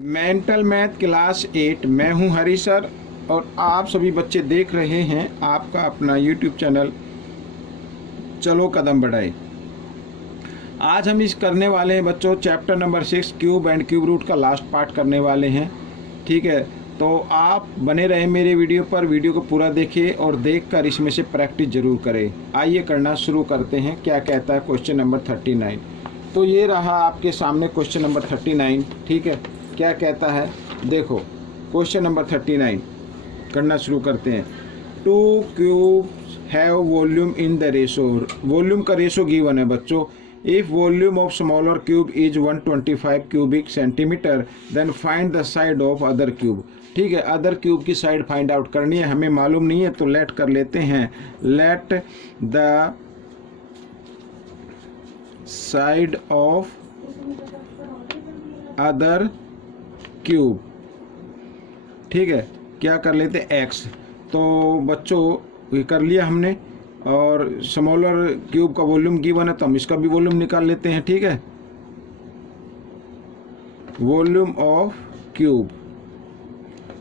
Mental math class 8 मैं हूं हरी sir और आप सभी बच्चे देख रहे हैं आपका अपना यूट्यूब चैनल चलो कदम बढ़ाए। आज हम इस करने वाले हैं बच्चों chapter number 6 cube and cube root का लास्ट पार्ट करने वाले हैं। ठीक है, तो आप बने रहें मेरे वीडियो पर, वीडियो को पूरा देखिए और देखकर इसमें से प्रैक्टिस जरूर करें। आइए करना शुरू करते हैं। क्या कहता है क्वेश्चन नंबर 39। तो ये रहा आपके सामने क्वेश्चन नंबर 39। ठीक है, क्या कहता है देखो, क्वेश्चन नंबर 39 करना शुरू करते हैं। Two cube have volume in the ratio, volume का रेशो गिवन है बच्चों। If volume of smaller cube is 125 cubic centimetre then find the side of other cube. ठीक है, अदर क्यूब की साइड फाइंड आउट करनी है, हमें मालूम नहीं है तो लेट कर लेते हैं। Let the side of other cube, ठीक है, क्या कर लेते हैं एक्स। तो बच्चों ये कर लिया हमने, और स्मॉलर क्यूब का वॉल्यूम गिवन है तो हम इसका भी वॉल्यूम निकाल लेते हैं। ठीक है, volume of cube,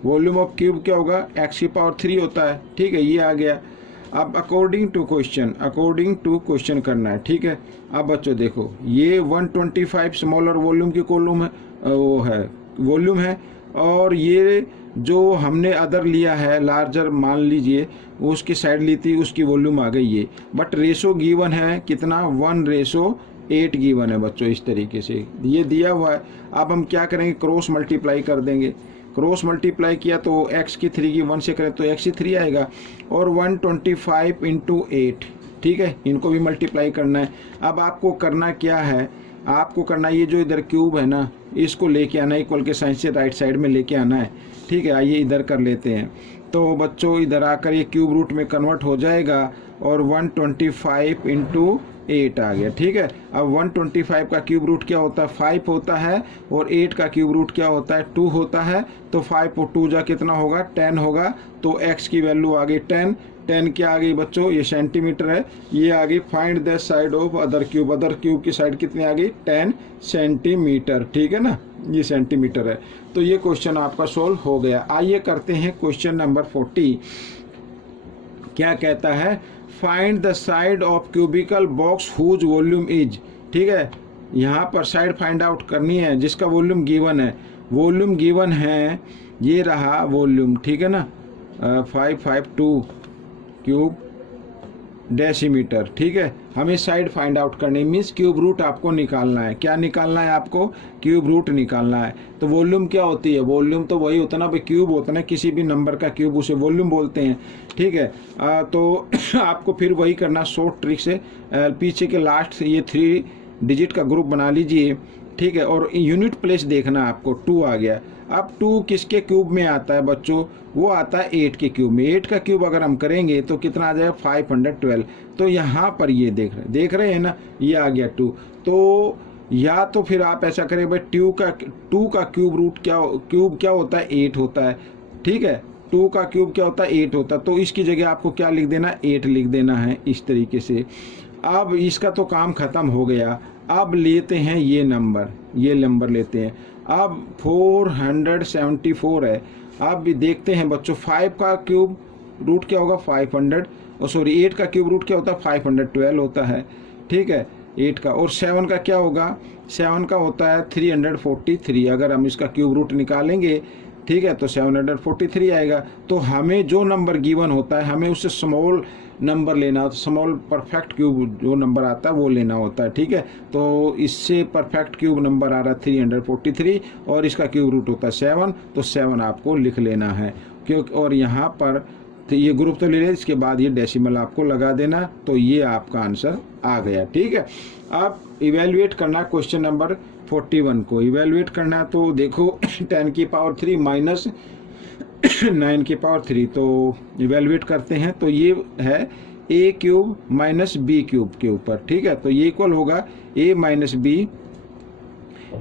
volume of cube क्या होगा, एक्स की पावर 3 होता है। ठीक है, ये आ गया। अब अकॉर्डिंग टू क्वेश्चन करना है। ठीक है, अब बच्चों देखो ये 125 स्मॉलर वॉल्यूम की कॉलम है, वो है वॉल्यूम है, और ये जो हमने अदर लिया है लार्जर मान लीजिए, उसकी साइड ली थी, उसकी वॉल्यूम आ गई ये। बट रेशो गिवन है कितना, 1:8 गिवन है बच्चों। इस तरीके से ये दिया हुआ है। अब हम क्या करेंगे, क्रॉस मल्टीप्लाई कर देंगे। क्रॉस मल्टीप्लाई किया तो x की 3 की 1 से करें तो x की 3 आएगा, और 125 × 8। ठीक है, इनको भी मल्टीप्लाई करना है। अब आपको करना क्या है, आपको करना ये जो इधर क्यूब है ना, इसको लेके आना है, इक्वल के साइन से राइट साइड में लेके आना है। ठीक है, आइए इधर कर लेते हैं। तो बच्चों इधर आकर ये क्यूब रूट में कन्वर्ट हो जाएगा, और 125 × 8 आ गया। ठीक है, अब 125 का क्यूब रूट क्या होता है, 5 होता है, और 8 का क्यूब रूट क्या होता है, 2 होता है। तो 5 और 2 जा कितना होगा, 10 होगा। तो x की वैल्यू आ गई 10। 10 क्या आ गई बच्चों, ये सेंटीमीटर है, ये आ गई। Find the side of other cube, other cube की साइड कितनी आ गई, 10 सेंटीमीटर। ठीक है ना, ये सेंटीमीटर है। तो ये क्वेश्चन आपका सोल्व हो गया। आइए करते हैं क्वेश्चन नंबर 40। क्या कहता है, find the side of cubical box whose volume is. ठीक है, यहाँ पर साइड फाइंड आउट करनी है जिसका वॉल्यूम गिवन है। वॉल्यूम गिवन है, ये रहा वॉल्यूम। ठीक है ना, 552 क्यूब डेसीमीटर। ठीक है, हमें साइड फाइंड आउट करनी, मीन्स क्यूब रूट आपको निकालना है। क्या निकालना है आपको, क्यूब रूट निकालना है। तो वॉल्यूम क्या होती है, वॉल्यूम तो वही होता है ना भाई, क्यूब होता है ना, किसी भी नंबर का क्यूब, उसे वॉल्यूम बोलते हैं। ठीक है, तो आपको फिर वही करना शॉर्ट ट्रिक से, पीछे के लास्ट ये 3 डिजिट का ग्रुप बना लीजिए। ठीक है, और यूनिट प्लेस देखना आपको, 2 आ गया। अब 2 किसके क्यूब में आता है बच्चों, वो आता है 8 के क्यूब में। 8 का क्यूब अगर हम करेंगे तो कितना आ जाएगा, 512। तो यहाँ पर ये देख रहे हैं ना, ये आ गया 2। तो या तो फिर आप ऐसा करें भाई, 2 का क्यूब रूट क्यूब क्या होता है, 8 होता है। ठीक है, 2 का क्यूब क्या होता है, 8 होता है। तो इसकी जगह आपको क्या लिख देना, 8 लिख देना है इस तरीके से। अब इसका तो काम खत्म हो गया। अब लेते हैं ये नंबर लेते हैं। अब 474 है। अब भी देखते हैं बच्चों, 5 का क्यूब रूट क्या होगा, 500, और सॉरी 8 का क्यूब रूट क्या होता है, 512 होता है। ठीक है, 8 का, और 7 का क्या होगा, 7 का होता है 343। अगर हम इसका क्यूब रूट निकालेंगे, ठीक है, तो 743 आएगा। तो हमें जो नंबर गिवन होता है, हमें उससे स्मॉल नंबर लेना होता है, स्मॉल परफेक्ट क्यूब जो नंबर आता है वो लेना होता है। ठीक है, तो इससे परफेक्ट क्यूब नंबर आ रहा है 343, और इसका क्यूब रूट होता है 7। तो 7 आपको लिख लेना है, क्योंकि और यहाँ पर तो ये ग्रुप तो ले लें, इसके बाद ये डेसिमल आपको लगा देना। तो ये आपका आंसर आ गया। ठीक है, अब इवेल्युएट करना क्वेश्चन नंबर 41 को। इवेल्युएट करना तो देखो 10 की पावर 3 माइनस 9 की पावर 3, तो इवेल्युएट करते हैं। तो ये है a cube minus b cube के ऊपर। ठीक है, तो ये इक्वल होगा a minus b,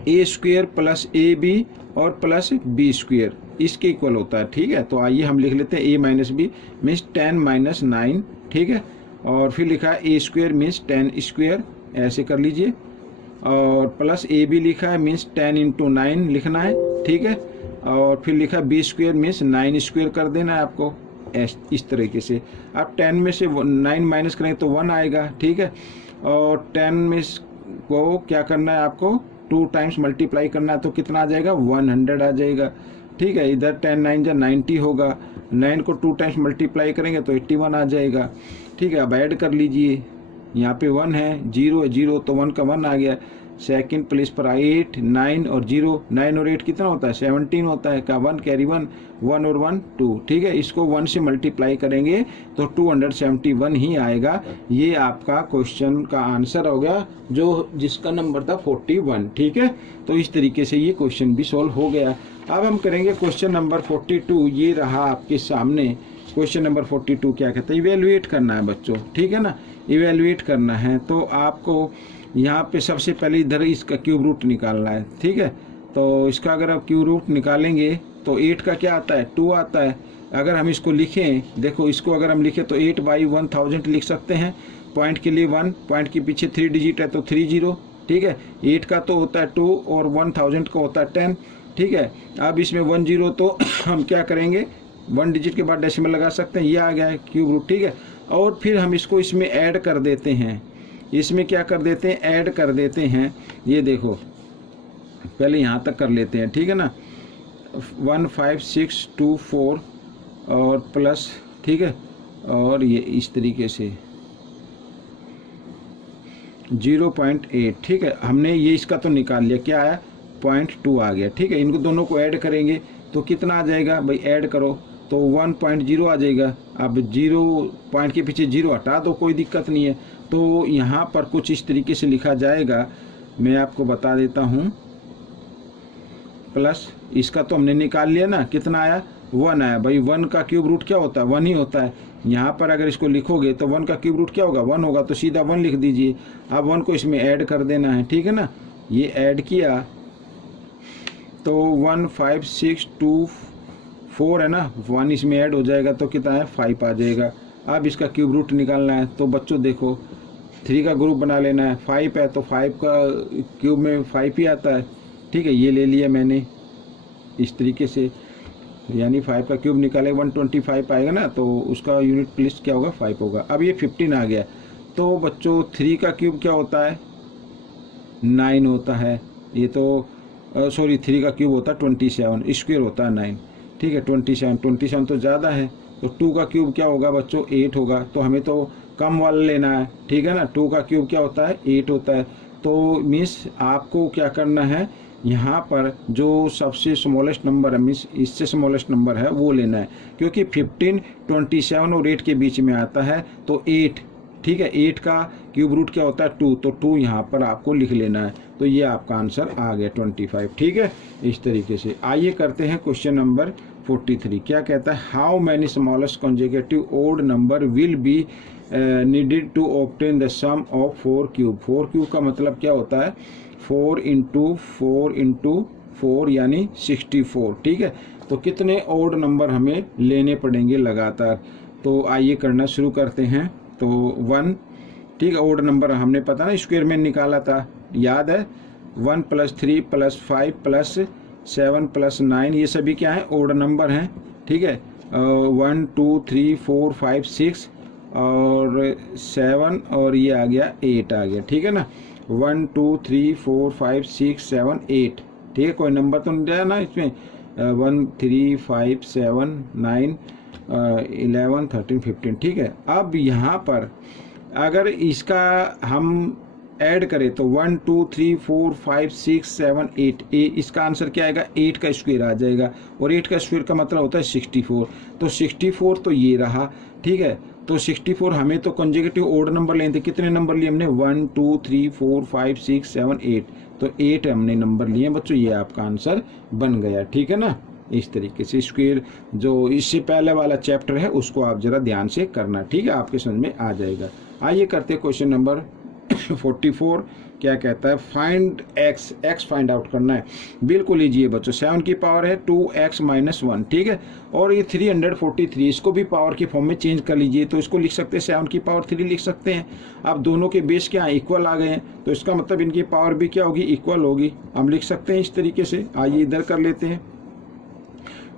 a square plus A B और प्लस बी स्क्वेयर, इसके इक्वल होता है। ठीक है, तो आइए हम लिख लेते हैं a minus B means 10 minus 9। ठीक है, और फिर लिखा है a स्क्वेयर मीन्स 10 स्क्वेयर, ऐसे कर लीजिए। और प्लस ए बी लिखा है मीन्स 10 × 9 लिखना है। ठीक है। और फिर लिखा बी स्क्वायर मीन्स 9 स्क्वायर कर देना है आपको इस तरीके से। आप 10 में से 9 माइनस करेंगे तो 1 आएगा, ठीक है। और 10 में को क्या करना है आपको 2 टाइम्स मल्टीप्लाई करना है तो कितना आ जाएगा 100 आ जाएगा, ठीक है। इधर 10 9 जा 90 होगा, 9 को 2 टाइम्स मल्टीप्लाई करेंगे तो 81 आ जाएगा, ठीक है। अब ऐड कर लीजिए, यहाँ पे 1 है, 0 है, 0 तो 1 का 1 आ गया। सेकंड प्लेस पर 8 9 और 0, 9 और 8 कितना होता है 17 होता है का 1 कैरी 1, 1 और 1 2, ठीक है। इसको 1 से मल्टीप्लाई करेंगे तो 271 ही आएगा। ये आपका क्वेश्चन का आंसर हो गया जो जिसका नंबर था 41, ठीक है। तो इस तरीके से ये क्वेश्चन भी सॉल्व हो गया। अब हम करेंगे क्वेश्चन नंबर 42। ये रहा आपके सामने क्वेश्चन नंबर 42। क्या कहते हैं, इवेल्युएट करना है बच्चों, ठीक है ना। इवेल्युएट करना है तो आपको यहाँ पे सबसे पहले इधर इसका क्यूब रूट निकालना है, ठीक है। तो इसका अगर आप क्यूब रूट निकालेंगे तो 8 का क्या आता है 2 आता है। अगर हम इसको लिखें, देखो इसको अगर हम लिखें तो 8/1000 लिख सकते हैं। पॉइंट के लिए 1, पॉइंट के पीछे 3 डिजिट है तो 30, ठीक है। 8 का तो होता है 2 और 1000 का होता है 10, ठीक है। अब इसमें 10 तो हम क्या करेंगे 1 डिजिट के बाद डेसिमल लगा सकते हैं, ये आ गया है क्यूब रूट, ठीक है। और फिर हम इसको इसमें ऐड कर देते हैं, इसमें क्या कर देते हैं ऐड कर देते हैं। ये देखो पहले यहाँ तक कर लेते हैं, ठीक है ना। 15624 और प्लस, ठीक है। और ये इस तरीके से 0.8, ठीक है। हमने ये इसका तो निकाल लिया, क्या आया 0.2 आ गया, ठीक है। इनको दोनों को ऐड करेंगे तो कितना आ जाएगा भाई, ऐड करो तो 1.0 आ जाएगा। अब 0 पॉइंट के पीछे 0 हटा दो, कोई दिक्कत नहीं है। तो यहाँ पर कुछ इस तरीके से लिखा जाएगा, मैं आपको बता देता हूँ। प्लस इसका तो हमने निकाल लिया ना, कितना आया 1 आया। भाई 1 का क्यूब रूट क्या होता है 1 ही होता है। यहाँ पर अगर इसको लिखोगे तो 1 का क्यूब रूट क्या होगा 1 होगा, तो सीधा 1 लिख दीजिए। अब 1 को इसमें ऐड कर देना है, ठीक है ना। ये ऐड किया तो 15624 है ना, 1 इसमें ऐड हो जाएगा तो कितना है 5 आ जाएगा। अब इसका क्यूब रूट निकालना है तो बच्चों देखो 3 का ग्रुप बना लेना है, 5 है तो 5 का क्यूब में 5 ही आता है, ठीक है। ये ले लिया मैंने इस तरीके से, यानी 5 का क्यूब निकाले 125 आएगा ना, तो उसका यूनिट प्लेस क्या होगा 5 होगा। अब ये 15 आ गया। तो बच्चों 3 का क्यूब क्या होता है 9 होता है। ये तो सॉरी 3 का क्यूब होता है 27, स्क्वायर होता है 9, ठीक है। 27 तो ज़्यादा है। तो 2 का क्यूब क्या होगा बच्चों 8 होगा। तो हमें तो कम वाला लेना है, ठीक है ना। 2 का क्यूब क्या होता है 8 होता है। तो मीन्स आपको क्या करना है, यहाँ पर जो सबसे स्मॉलेस्ट नंबर है मीन्स इससे स्मॉलेस्ट नंबर है वो लेना है, क्योंकि 15 27 और 8 के बीच में आता है तो 8, ठीक है। 8 का क्यूब रूट क्या होता है 2, तो 2 यहाँ पर आपको लिख लेना है। तो ये आपका आंसर आ गया 25, ठीक है। इस तरीके से आइए करते हैं क्वेश्चन नंबर 43। क्या कहता है, how many smallest consecutive odd number will be needed to obtain the sum of 4 cube. 4 cube का मतलब क्या होता है 4 × 4 × 4 यानी 64, ठीक है। तो कितने ओड नंबर हमें लेने पड़ेंगे लगातार। तो आइए करना शुरू करते हैं। तो 1, ठीक है। ओड नंबर हमने पता ना स्क्वायर में निकाला था, याद है। 1 + 3 + 5 + 7 + 9 ये सभी क्या है ओड नंबर हैं, ठीक है। 1 2 3 4 5 6 और 7 और ये आ गया 8 आ गया, ठीक है ना। 1 2 3 4 5 6 7 8, ठीक है। कोई नंबर तो नहीं दिया ना इसमें। 1 3 5 7 9 11 13 15, ठीक है। अब यहाँ पर अगर इसका हम ऐड करें तो 1 2 3 4 5 6 7 8, इसका आंसर क्या आएगा 8 का स्क्वायर आ जाएगा। और 8 का स्क्वायर का मतलब होता है 64। तो 64 तो ये रहा, ठीक है। तो 64 हमें तो कंसेक्यूटिव ओड नंबर लेते, कितने नंबर लिए हमने 1 2 3 4 5 6 7 8, तो 8 हमने नंबर लिए बच्चों। ये आपका आंसर बन गया, ठीक है ना। इस तरीके से स्क्वायर जो इससे पहले वाला चैप्टर है उसको आप जरा ध्यान से करना, ठीक है। आपके समझ में आ जाएगा। आइए करते क्वेश्चन नंबर 44 क्या कहता है, find x, x find out करना है। बिल्कुल ईजी है बच्चों, 7 की पावर है 2x - 1, ठीक है। और ये 343, इसको भी पावर की फॉर्म में चेंज कर लीजिए, तो इसको लिख सकते हैं 7 की पावर 3 लिख सकते हैं। अब दोनों के बेस क्या इक्वल आ गए हैं, तो इसका मतलब इनकी पावर भी क्या होगी, इक्वल होगी। हम लिख सकते हैं इस तरीके से। आइए इधर कर लेते हैं,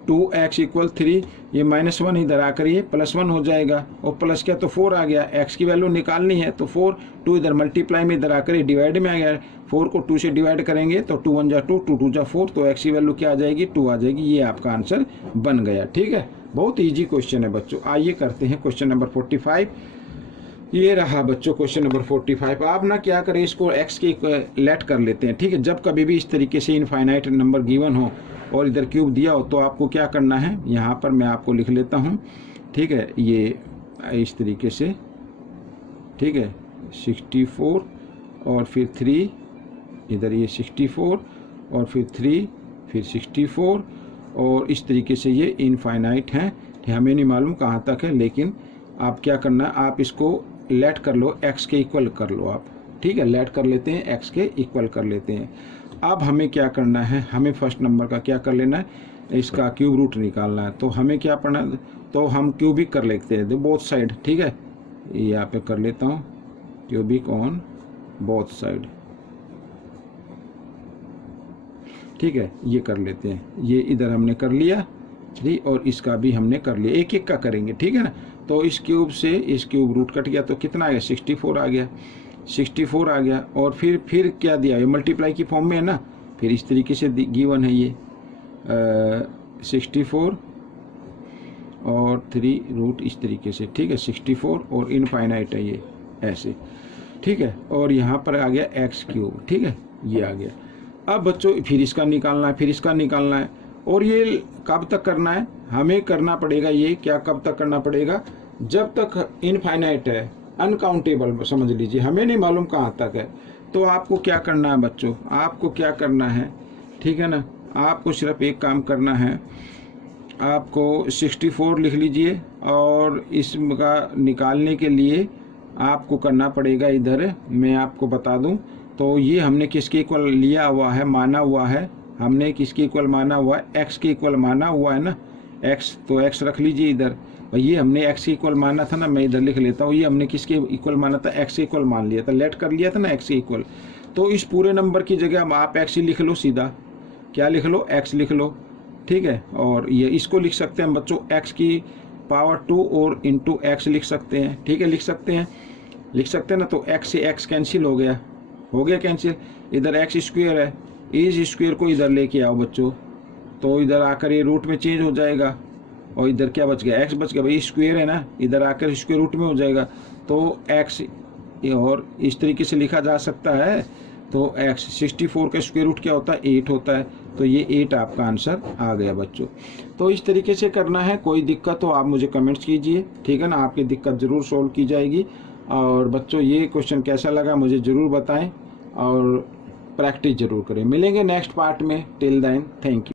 2x = 3, ये -1 इधर आकर ये +1 हो जाएगा, और प्लस क्या तो 4 आ गया। x की वैल्यू निकालनी है तो 4, 2 इधर मल्टीप्लाई में इधर आकर ये डिवाइड में आ गया। 4 को 2 से डिवाइड करेंगे तो 2 × 1 = 2, 2 × 2 = 4, तो x की वैल्यू क्या आ जाएगी, 2 आ जाएगी। ये आपका आंसर बन गया, ठीक है। बहुत ईजी क्वेश्चन है बच्चों। आइए करते हैं क्वेश्चन नंबर 45। ये रहा बच्चों क्वेश्चन नंबर 45। आप ना क्या करें, इसको x के लेट कर लेते हैं, ठीक है। जब कभी भी इस तरीके से इनफाइनाइट नंबर गिवन हो और इधर क्यूब दिया हो तो आपको क्या करना है, यहाँ पर मैं आपको लिख लेता हूँ, ठीक है। ये इस तरीके से, ठीक है, 64 और फिर 3, इधर ये 64 और फिर 3, फिर 64, और इस तरीके से ये इनफाइनाइट हैं। हमें नहीं मालूम कहाँ तक है, लेकिन आप क्या करना है, आप इसको लेट कर लो, x के इक्वल कर लो आप, ठीक है। लेट कर लेते हैं, x के इक्वल कर लेते हैं। अब हमें क्या करना है, हमें फर्स्ट नंबर का क्या कर लेना है, इसका क्यूब रूट निकालना है। तो हमें क्या पढ़ना है, तो हम क्यूबिक कर लेते हैं बोथ साइड, ठीक है। यहाँ पे कर लेता हूँ क्यूबिक ऑन बोथ साइड, ठीक है। ये कर लेते हैं, ये इधर हमने कर लिया 3, और इसका भी हमने कर लिया, एक एक का करेंगे, ठीक है ना। तो इस क्यूब से इस क्यूब रूट कट गया तो कितना आ गया, 64 आ गया, 64 आ गया। और फिर क्या दिया, ये मल्टीप्लाई की फॉर्म में है ना, फिर इस तरीके से गिवन है ये 64 और 3 रूट इस तरीके से, ठीक है। 64 और इनफाइनाइट है ये ऐसे, ठीक है। और यहाँ पर आ गया x³, ठीक है, ये आ गया। अब बच्चों फिर इसका निकालना है, फिर इसका निकालना है, और ये कब तक करना है, हमें करना पड़ेगा ये क्या, कब तक करना पड़ेगा, जब तक इनफाइनाइट है, अनकाउंटेबल समझ लीजिए, हमें नहीं मालूम कहाँ तक है। तो आपको क्या करना है बच्चों, आपको क्या करना है, ठीक है ना। आपको सिर्फ एक काम करना है, आपको 64 लिख लीजिए, और इसका निकालने के लिए आपको करना पड़ेगा, इधर मैं आपको बता दूं, तो ये हमने किसके इक्वल लिया हुआ है, माना हुआ है, हमने किसके इक्वल माना हुआ है, x के इक्वल माना हुआ है ना, x, तो x रख लीजिए इधर। ये हमने x के इक्वल माना था ना, मैं इधर लिख लेता हूँ, ये हमने किसके इक्वल माना था, x के इक्वल मान लिया था, लेट कर लिया था ना x के इक्वल। तो इस पूरे नंबर की जगह आप x ही लिख लो, सीधा क्या लिख लो, x लिख लो, ठीक है। और ये इसको लिख सकते हैं बच्चों, x की पावर 2 और इंटू x लिख सकते हैं, ठीक है, लिख सकते हैं ना। तो x से x कैंसिल हो गया कैंसिल, इधर x² है, इस स्क्वायर को इधर लेके आओ बच्चों, तो इधर आकर ये रूट में चेंज हो जाएगा, और इधर क्या बच गया, x बच गया, भाई स्क्वायर है ना, इधर आकर स्क्वायर रूट में हो जाएगा। तो x, और इस तरीके से लिखा जा सकता है, तो x 64 का स्क्वायर रूट क्या होता है, 8 होता है, तो ये 8 आपका आंसर आ गया बच्चों। तो इस तरीके से करना है, कोई दिक्कत हो आप मुझे कमेंट्स कीजिए, ठीक है ना, आपकी दिक्कत ज़रूर सॉल्व की जाएगी। और बच्चों ये क्वेश्चन कैसा लगा मुझे ज़रूर बताएं, और प्रैक्टिस ज़रूर करें। मिलेंगे नेक्स्ट पार्ट में, टिल देन थैंक यू।